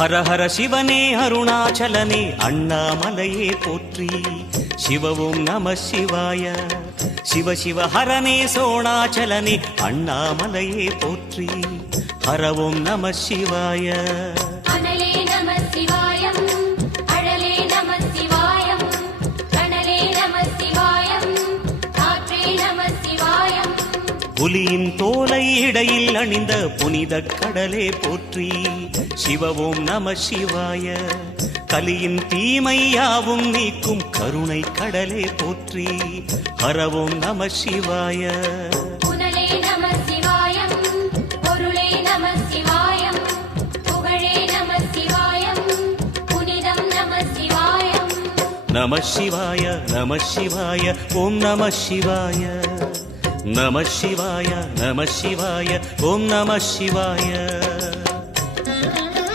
ஹர ஹர சிவனே அருணாச்சலனே அண்ணாமலையே போற்றி. சிவவும் நம சிவாய. சிவ சிவ ஹரனே சோணாச்சலனே அண்ணாமலையே போற்றி. ஹரவும் நம சிவாய. அனலே நம சிவாயம், அழலே நம சிவாயம், கனலே நம சிவாயம், காற்றே நம சிவாயம். புலியின் தோலை இடையில் அணிந்த புனித கடலே போற்றி. சிவவும் நம சிவாய. கலியின் தீமையாவும் நீக்கும் கருணை கடலே போற்றி. ஹரவும் நம சிவாய. புனலே நம சிவாயம், பொருளே நம சிவாயம், புகழே நம சிவாயம், புனிதம் நம சிவாயம். நம சிவாய நம சிவாய ஓம் நம சிவாய. நம சிவாய நம சிவாய ஓம் நம சிவாய.